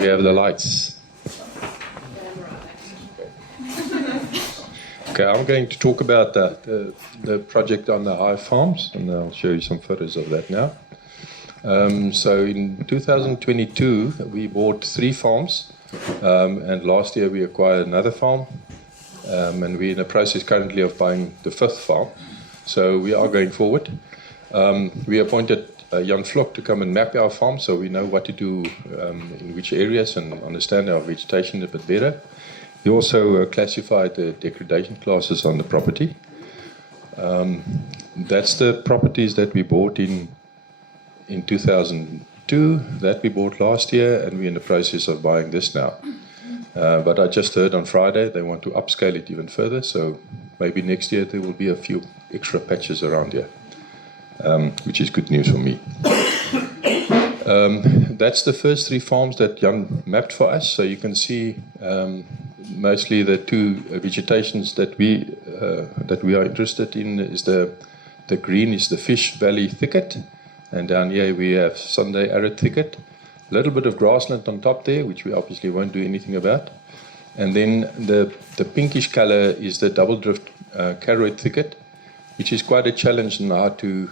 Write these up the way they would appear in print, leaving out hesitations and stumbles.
we have the lights. Okay, I'm going to talk about the project on the hive farms, and I'll show you some photos of that now. So in 2022, we bought 3 farms, and last year we acquired another farm, and we're in the process currently of buying the 5th farm. So we are going forward. We appointed Jan Vlok to come and map our farm so we know what to do in which areas and understand our vegetation a bit better. He also classified the degradation classes on the property. That's the properties that we bought in 2002, that we bought last year, and we're in the process of buying this now. But I just heard on Friday they want to upscale it even further, so maybe next year there will be a few extra patches around here, which is good news for me. That's the first 3 farms that Jan mapped for us, so you can see mostly the 2 vegetations that we are interested in is the green is the Fish Valley Thicket, and down here we have Sunday Arid Thicket. A little bit of grassland on top there, which we obviously won't do anything about. And then the pinkish color is the double drift Caroid Thicket, which is quite a challenge now to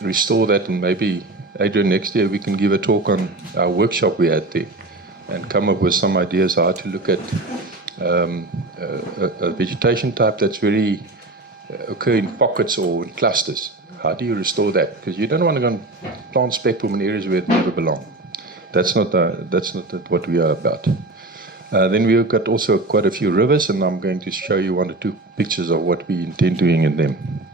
restore that, and maybe, Adrian, next year we can give a talk on our workshop we had there and come up with some ideas how to look at a vegetation type that's very occur in pockets or in clusters. How do you restore that? Because you don't want to go and plant spectrum in areas where it never belongs. That's not what we are about. Then we've got also quite a few rivers, and I'm going to show you 1 or 2 pictures of what we intend doing in them.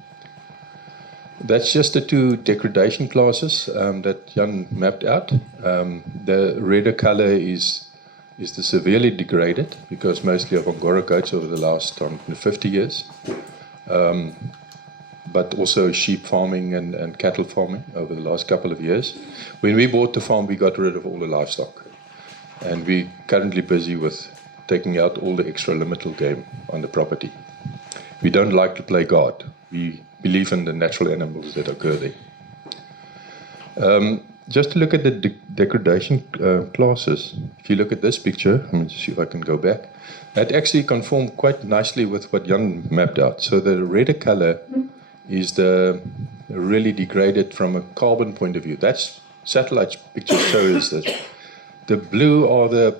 That's just the 2 degradation classes that Jan mapped out. The redder color is the severely degraded, because mostly of Angora goats over the last 50 years. But also sheep farming and cattle farming over the last couple of years. When we bought the farm, we got rid of all the livestock. And we're currently busy with taking out all the extra limital game on the property. We don't like to play God. We believe in the natural animals that occur there. Just to look at the degradation classes, if you look at this picture, let me just see if I can go back, that actually conformed quite nicely with what Jan mapped out. So the redder color is the really degraded from a carbon point of view. That's satellite pictures show us that. The blue are the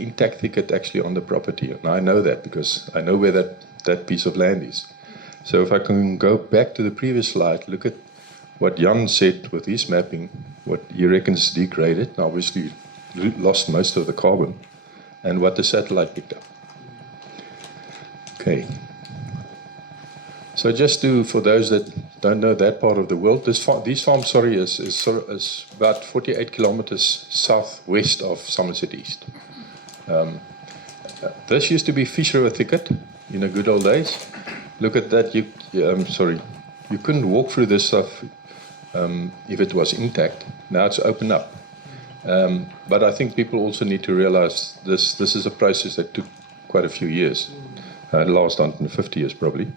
intact thicket actually on the property, and I know that because I know where that piece of land is. So if I can go back to the previous slide, look at what Jan said with his mapping, what he reckons is degraded, and obviously lost most of the carbon, and what the satellite picked up. Okay. So just for those that don't know that part of the world, these farms, is about 48 kilometers southwest of Somerset East. This used to be Fish River Thicket in the good old days. Look at that. You couldn't walk through this stuff if it was intact. Now it's open up. But I think people also need to realize this is a process that took quite a few years. It lasted 150 years probably.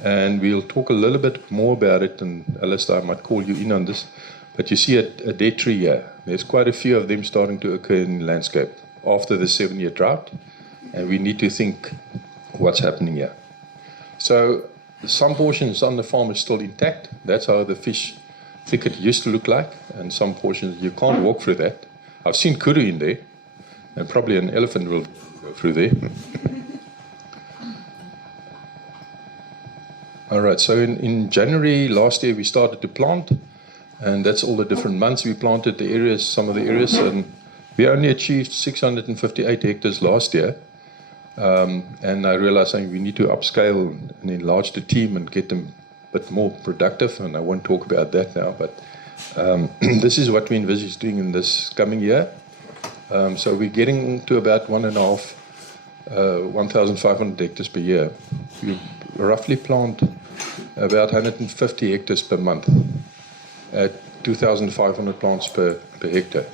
And we'll talk a little bit more about it, and Alistair, I might call you in on this. But you see a dead tree here. There's quite a few of them starting to occur in the landscape after the 7-year drought, and we need to think what's happening here. So some portions on the farm are still intact. That's how the fish thicket used to look like, and some portions you can't walk through that. I've seen kuru in there, and probably an elephant will go through there. All right, so in January last year we started to plant, and that's all the different months we planted the areas, some of the areas, and we only achieved 658 hectares last year. And I realized we need to upscale and enlarge the team and get them a bit more productive, and I won't talk about that now, but this is what we envisage doing in this coming year. So we're getting to about 1,500 hectares per year. We roughly plant about 150 hectares per month at 2,500 plants per hectare.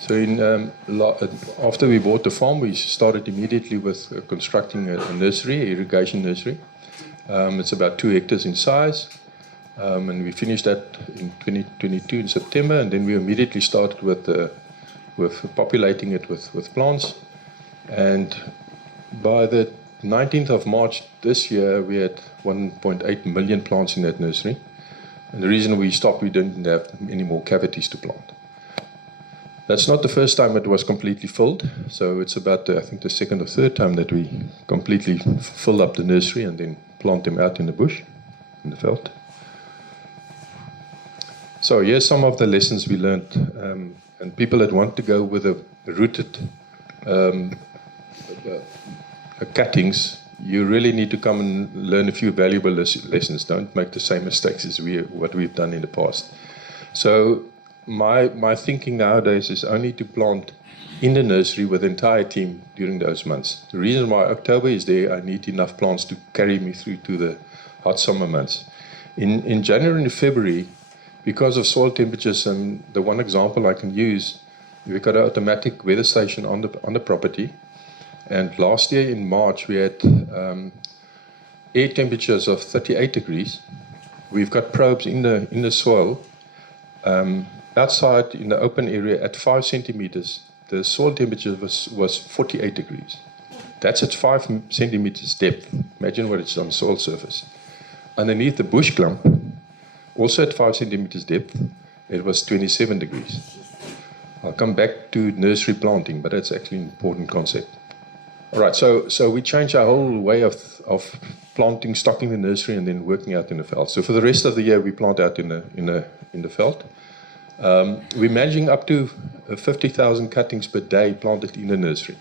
So after we bought the farm, we started immediately with constructing a nursery, irrigation nursery. It's about 2 hectares in size. and we finished that in 2022 in September, and then we immediately started with populating it with plants. And by the 19th of March this year, we had 1.8 million plants in that nursery. And the reason we stopped, we didn't have any more cavities to plant. That's not the first time it was completely filled. So it's about, I think, the second or third time that we completely fill up the nursery and then plant them out in the bush, in the veld. So here's some of the lessons we learned. And people that want to go with a rooted cuttings, you really need to come and learn a few valuable lessons. Don't make the same mistakes as what we've done in the past. So my thinking nowadays is only to plant in the nursery with the entire team during those months. The reason why October is there, I need enough plants to carry me through to the hot summer months. In January and February, because of soil temperatures, and the one example I can use, we've got an automatic weather station on the property. And last year in March, we had air temperatures of 38 degrees. We've got probes in the soil. Outside in the open area at 5 centimeters, the soil temperature was 48 degrees. That's at 5 centimeters depth. Imagine what it's on the soil surface. Underneath the bush clump, also at 5 centimeters depth, it was 27 degrees. I'll come back to nursery planting, but that's actually an important concept. All right, so we changed our whole way of planting, stocking the nursery, and then working out in the veld. So for the rest of the year, we plant out in the veld. We're managing up to 50,000 cuttings per day planted in the nursery.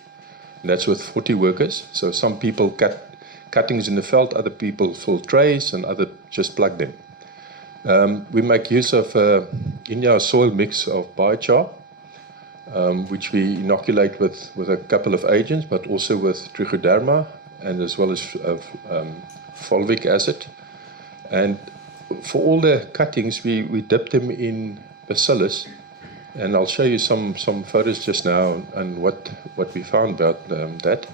And that's with 40 workers. So some people cut cuttings in the veld, other people fill trays, and other just plug them. We make use of in our soil mix of biochar, which we inoculate with a couple of agents, but also with trichoderma, and as well as fulvic acid. And for all the cuttings, we dip them in bacillus, and I'll show you some photos just now and what we found about that.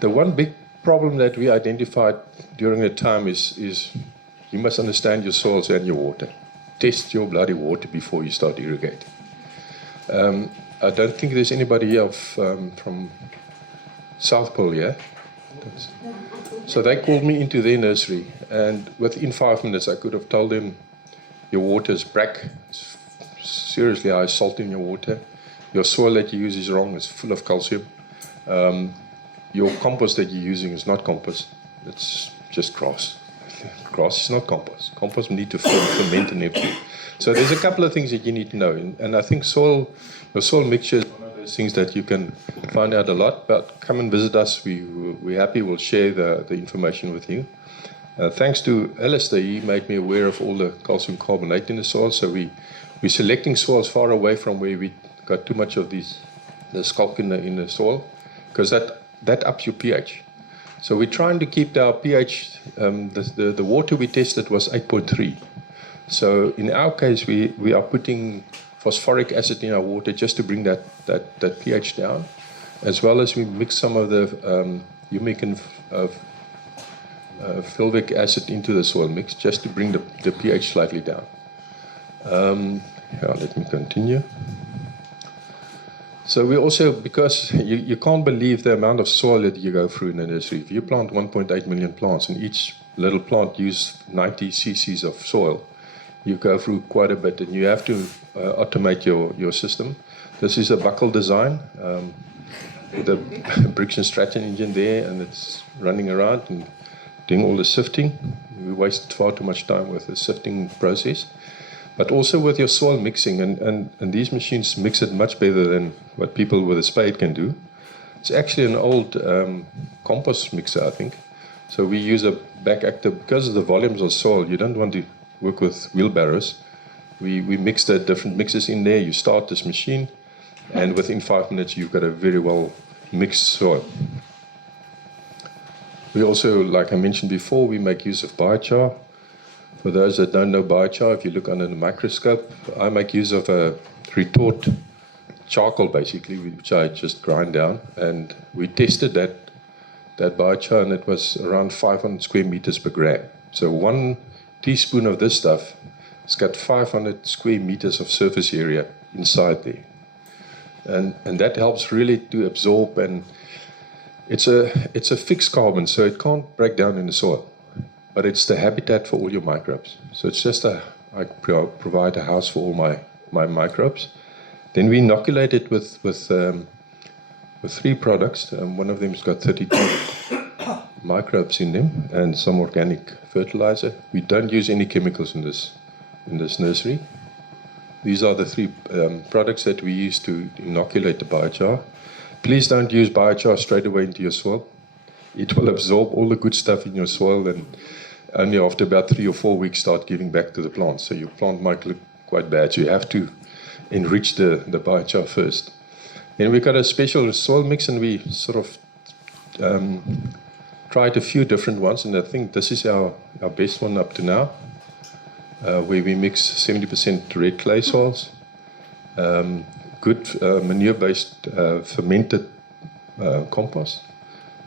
The one big problem that we identified during the time is you must understand your soils and your water. Test your bloody water before you start irrigating. I don't think there's anybody here from South Pole here. So they called me into their nursery, and within 5 minutes I could have told them, your water is brack, seriously high salt in your water. Your soil that you use is wrong, it's full of calcium. Your compost that you're using is not compost, it's just grass. Grass is not compost. Compost need to ferment and everything. So there's a couple of things that you need to know. And I think your soil mixture is one of those things that you can find out a lot. But come and visit us. We're happy. We'll share the information with you. Thanks to Alistair, he made me aware of all the calcium carbonate in the soil. So we're selecting soils far away from where we got too much of the skulk in the soil, because that ups your pH. So we're trying to keep our pH, the water we tested was 8.3. So in our case, we are putting phosphoric acid in our water just to bring that pH down, as well as we mix some of the humic and fulvic acid into the soil mix just to bring the pH slightly down. Let me continue. So we also, because you can't believe the amount of soil that you go through in the nursery. If you plant 1.8 million plants and each little plant uses 90 cc's of soil, you go through quite a bit, and you have to automate your system. This is a Buckle design with a Briggs & Stratton engine there, and it's running around and doing all the sifting. We wasted far too much time with the sifting process. But also with your soil mixing, and these machines mix it much better than what people with a spade can do. It's actually an old compost mixer, I think. So we use a back actor, because of the volumes of soil, you don't want to work with wheelbarrows. We mix the different mixes in there, you start this machine, and within 5 minutes you've got a very well mixed soil. We also, like I mentioned before, we make use of biochar. For those that don't know biochar, if you look under the microscope, I make use of a retort charcoal, basically, which I just grind down. And we tested that biochar, and it was around 500 square meters per gram. So 1 teaspoon of this stuff, it's got 500 square meters of surface area inside there. And that helps really to absorb, and it's a fixed carbon, so it can't break down in the soil. But it's the habitat for all your microbes. So it's just I provide a house for all my microbes. Then we inoculate it with 3 products. One of them's got 32 microbes in them and some organic fertilizer. We don't use any chemicals in this nursery. These are the 3 products that we use to inoculate the biochar. Please don't use biochar straight away into your soil. It will absorb all the good stuff in your soil, and only after about 3 or 4 weeks start giving back to the plant. So your plant might look quite bad. So you have to enrich the biochar first. Then we've got a special soil mix, and we sort of tried a few different ones, and I think this is our best one up to now, where we mix 70% red clay soils, good manure-based fermented compost,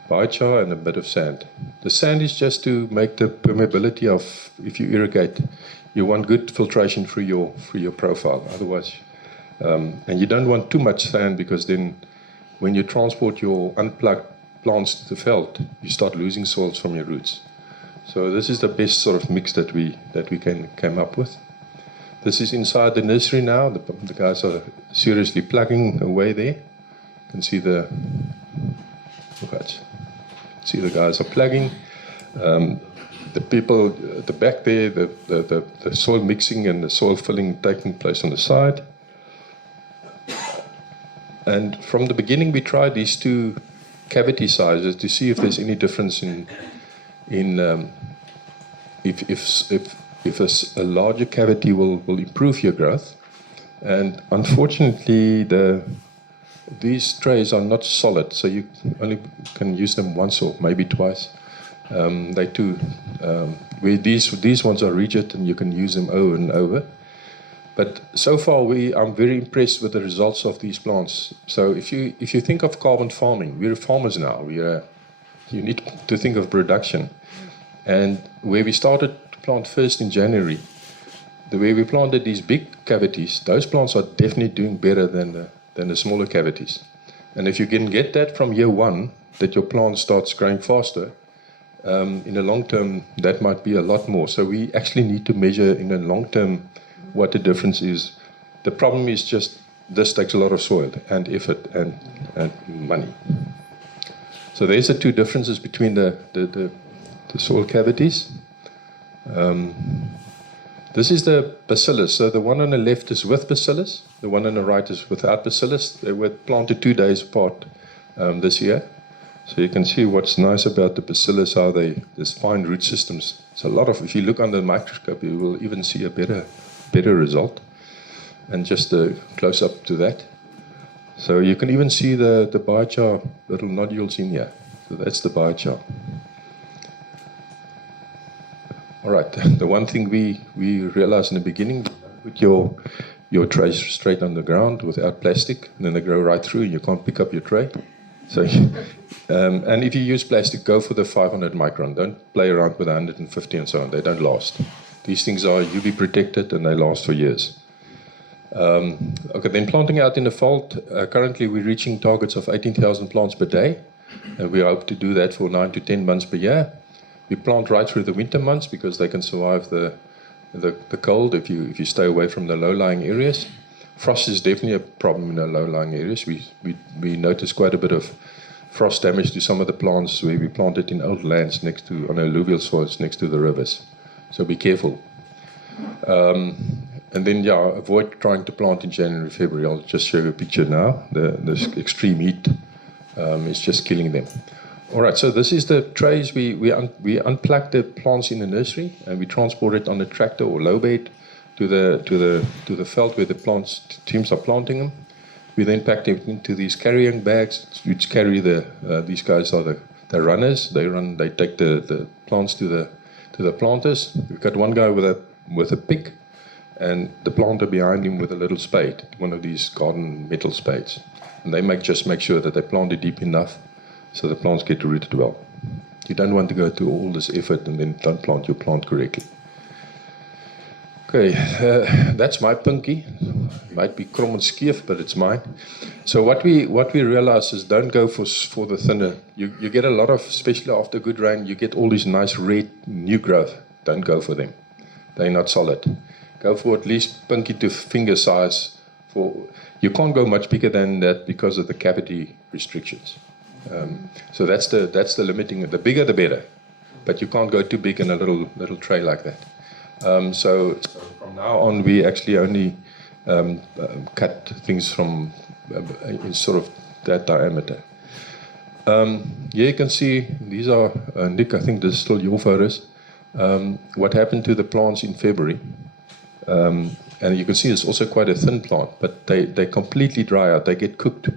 biochar, and a bit of sand. The sand is just to make the permeability of, if you irrigate, you want good filtration through your profile. Otherwise, and you don't want too much sand, because then when you transport your unplugged plants to the veld, you start losing soils from your roots. So this is the best sort of mix that we came up with. This is inside the nursery now. The guys are seriously plugging away there. You can see the guys are plugging. The people at the back there, the soil mixing and the soil filling taking place on the side. And from the beginning, we tried these 2 cavity sizes to see if there's any difference in if a larger cavity will improve your growth. And unfortunately, these trays are not solid, so you only can use them once or maybe twice. They too, where these ones are rigid and you can use them over and over. But so far, I'm very impressed with the results of these plants. So if you think of carbon farming, we're farmers now. You need to think of production. And where we started to plant first in January, the way we planted these big cavities, those plants are definitely doing better than the smaller cavities. And if you can get that from year 1, that your plant starts growing faster, in the long term, that might be a lot more. So we actually need to measure in the long term what the difference is. The problem is just this takes a lot of soil and effort and money. So there's the 2 differences between the soil cavities. This is the bacillus. So the one on the left is with bacillus. The one on the right is without bacillus. They were planted 2 days apart this year. So you can see what's nice about the bacillus, how there's fine root systems. It's a lot of, if you look under the microscope, you will even see a better result. And just a close up to that. So you can even see the biochar little nodules in here. So that's the biochar. All right, the one thing we realized in the beginning, put your trays straight on the ground without plastic, and then they grow right through, and you can't pick up your tray. So, and if you use plastic, go for the 500 micron. Don't play around with 150 and so on. They don't last. These things are UV protected, and they last for years. Okay, then planting out in the veld. Currently, we're reaching targets of 18,000 plants per day, and we hope to do that for 9 to 10 months per year. We plant right through the winter months because they can survive the cold if you stay away from the low-lying areas. Frost is definitely a problem in the low-lying areas. We notice quite a bit of frost damage to some of the plants where we planted in old lands on alluvial soils next to the rivers. So be careful. And then, avoid trying to plant in January, February. I'll just show you a picture now. The extreme heat is just killing them. All right, so this is the trays. We unplug the plants in the nursery, and we transport it on a tractor or low bed to the veld where the plants teams are planting them. We then pack them into these carrying bags, which carry these guys are the runners. They take the plants to the planters. We've got one guy with a pick, and the planter behind him with a little spade, one of these garden metal spades. And they just make sure that they plant it deep enough so the plants get rooted well. You don't want to go to all this effort and then don't plant your plant correctly. Okay, that's my pinky. Might be krom and skeef, but it's mine. So what we realize is don't go for the thinner. You get a lot of, especially after good rain, you get all these nice red new growth. Don't go for them. They're not solid. Go for at least pinky to finger size. You can't go much bigger than that because of the cavity restrictions. So that's the limiting. The bigger the better, but you can't go too big in a little tray like that. So from now on, we actually only cut things from in sort of that diameter. Here you can see these are Nick. I think this is still your photos. What happened to the plants in February? And you can see it's also quite a thin plant, but they completely dry out. They get cooked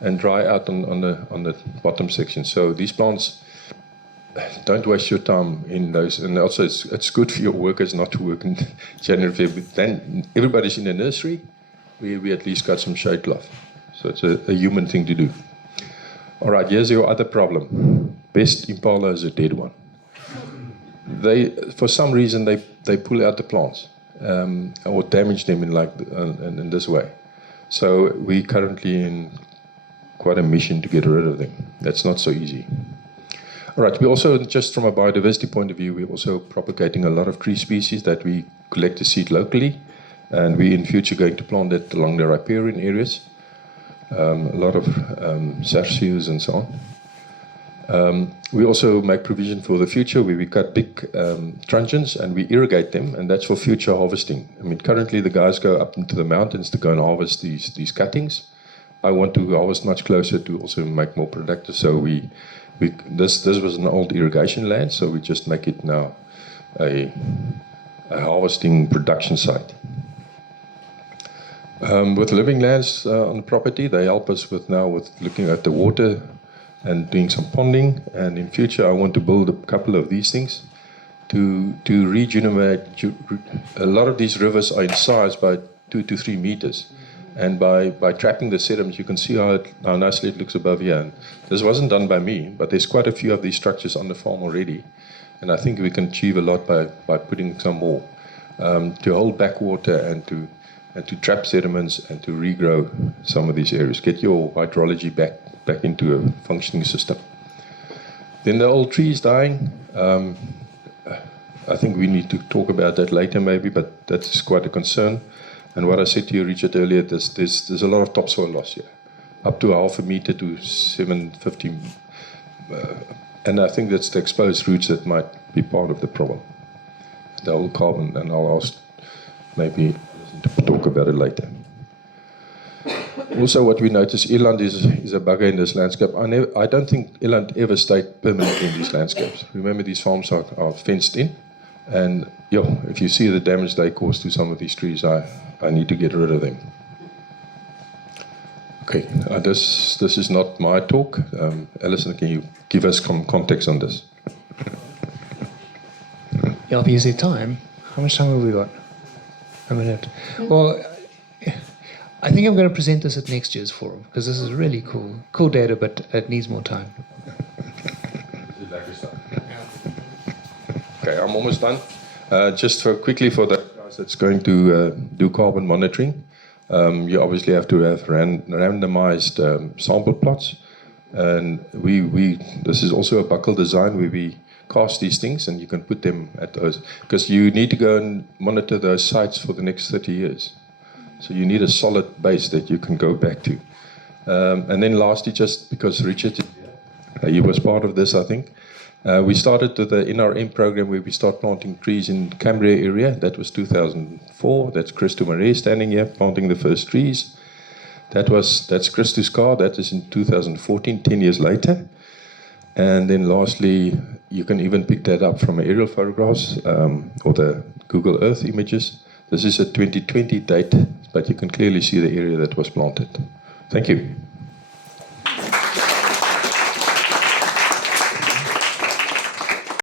and dry out on the bottom section. So these plants, don't waste your time in those. And also it's good for your workers not to work in January, February. Then everybody's in the nursery. We at least got some shade cloth. So it's a human thing to do. All right, here's your other problem. Best impala is a dead one. For some reason, they pull out the plants. Or damage them in this way. So we're currently in quite a mission to get rid of them. That's not so easy. All right, we also, just from a biodiversity point of view, we're also propagating a lot of tree species that we collect the seed locally, and we in future going to plant it along the riparian areas. A lot of sarsius and so on. We also make provision for the future where we cut big truncheons and we irrigate them, and that's for future harvesting. I mean, currently the guys go up into the mountains to go and harvest these cuttings. I want to harvest much closer to also make more productive. So this was an old irrigation land, so we just make it now a harvesting production site. With living lands on the property, they help us with looking at the water and doing some ponding. And in future, I want to build a couple of these things to regenerate. A lot of these rivers are in size by 2 to 3 meters. And by trapping the sediments, you can see how nicely it looks above here. And this wasn't done by me, but there's quite a few of these structures on the farm already. And I think we can achieve a lot by putting some more to hold back water and to trap sediments and to regrow some of these areas. Get your hydrology back into a functioning system. Then the old trees dying. I think we need to talk about that later maybe, but that's quite a concern. And what I said to you, Richard, earlier, there's a lot of topsoil loss here, up to 0.5 meter to 750. And I think that's the exposed roots that might be part of the problem. The whole carbon, and I'll ask maybe to talk about it later. Also, what we notice, eland is a bugger in this landscape. I don't think eland ever stayed permanently in these landscapes. Remember, these farms are fenced in. And if you see the damage they cause to some of these trees, I need to get rid of them. Okay, this is not my talk. Alison, can you give us some context on this? Japie, is it time? How much time have we got? A minute. Well, I think I'm going to present this at next year's forum because this is really cool data, but it needs more time. Okay, I'm almost done. Just quickly for the guys that's going to do carbon monitoring, you obviously have to have randomized sample plots, and this is also a buckle design where we cast these things, and you can put them at those, because you need to go and monitor those sites for the next 30 years. So you need a solid base that you can go back to. And then lastly, just because Richard, he was part of this, I think, we started with the NRM program where we start planting trees in Cambria area. That was 2004. That's Christo Marais standing here planting the first trees. That's Christo's car. That is in 2014, 10 years later. And then lastly, you can even pick that up from aerial photographs or the Google Earth images. This is a 2020 date, but you can clearly see the area that was planted. Thank you.